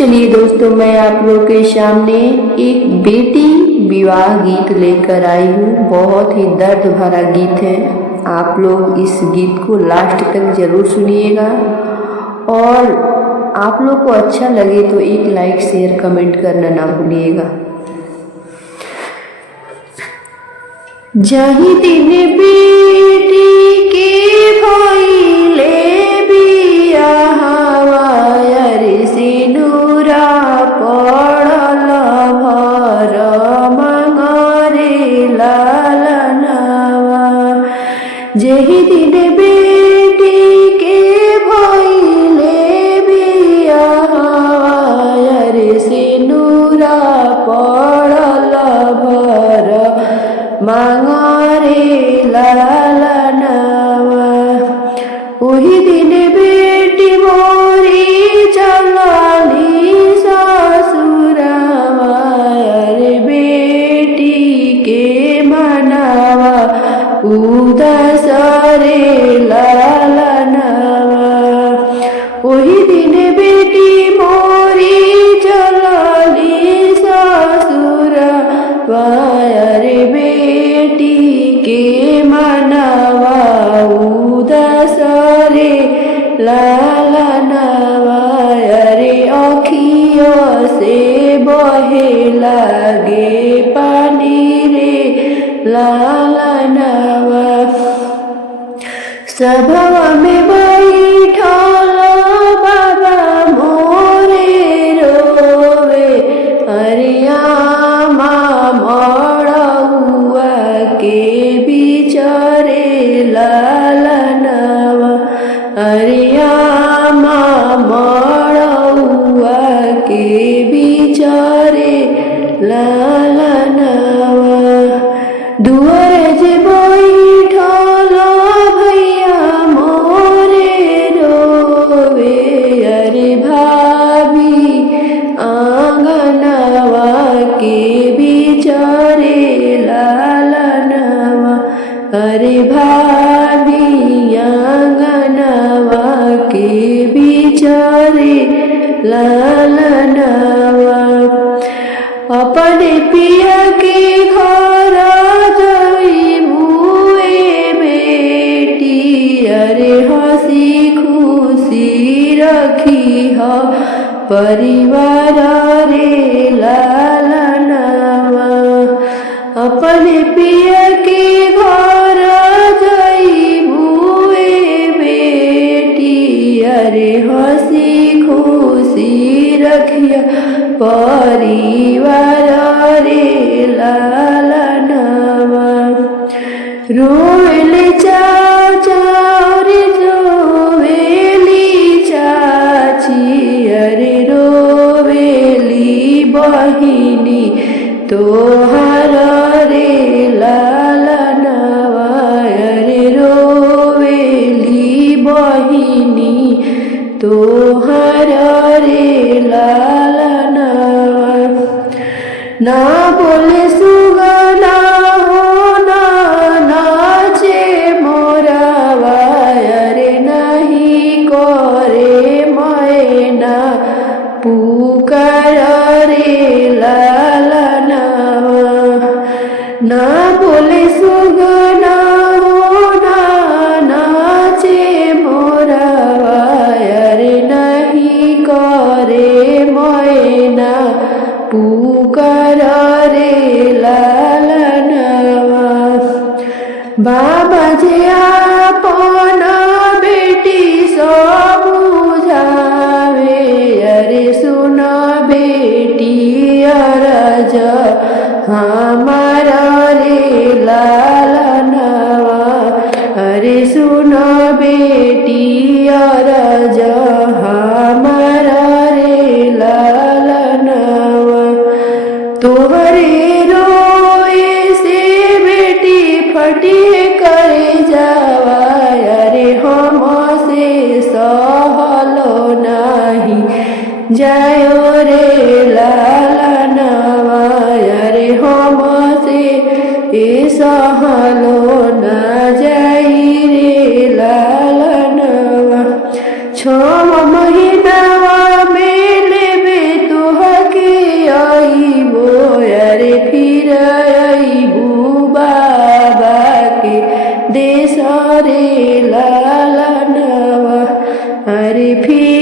चलिए दोस्तों, मैं आप लोगों के सामने एक बेटी विवाह गीत लेकर आई हूँ। बहुत ही दर्द भरा गीत है। आप लोग इस गीत को लास्ट तक जरूर सुनिएगा और आप लोग को अच्छा लगे तो एक लाइक शेयर कमेंट करना ना भूलिएगा। जही दिन बेटी के भइले बियाहवा, रे सिनुरा पड़ल भर मंगरे लालनवा। जही दिन बेटी के भइले बियाहवा, रे सिनुरा पड़ल भर मंगरे लालनवा। ओही दिन बेटी मोरी चलली ससुरवा, रे बेटी के मनवा उदास रे लालनवा। ओही दिन बेटी मोरी चलली ससुरवा, रे बेटी के मनवा उदास रे लालनवा। रे अखिया से बहे लागे पानी रे लालनवा। सभवा में बैठल बाबा मोरे रोवे, अरे आमा मड़उआ के बिचारे लालनवा। अरे आमा मड़उआ के बिचारे लालनवा। दुआरे जे बैठल भैया मोरे रोवे, अरे भाभी आंगनवा के बिचारे लालनवा। अरे भाभी आंगनवा के बिचारे लालनवा। अपने पिया के घर जई मुए बेटी, अरे हंसी खुशी रखी ह परिवार रे लालनवा। अपने पिया के घर जई मुए बेटी, अरे हंसी खुशी रखिया परिवार रे लालनवा। रोवेले चाचा रे रोवेली चाची, अरे रोवेली बहिनी तोहार रे लालनवा। अरे रोवेली बहिनी तोहार रे लालनवा। ना बोले सुगना हो ना नाचे मोरावा, अरे नहीं करे मैना पुकार रे लालनवा। ना बोले सुगना हो ना नाचे मोरावा, अरे नहीं करे मैना पुकार रे लालनवा। बाबा जे आपन बेटी सब बुझावे, अरे सुन बेटी अरज हमारा रे लालनवा। अरे सुन बेटी अरज हमारा रे लालनवा। तोहरे रोए से बेटी फटी करे जावा, अरे हम से सहलो नहीं जायो रे लालनवा। अरे हम से सहलो न जाई रे लालनवा। 6 महीनावा में लेबे अरे फिर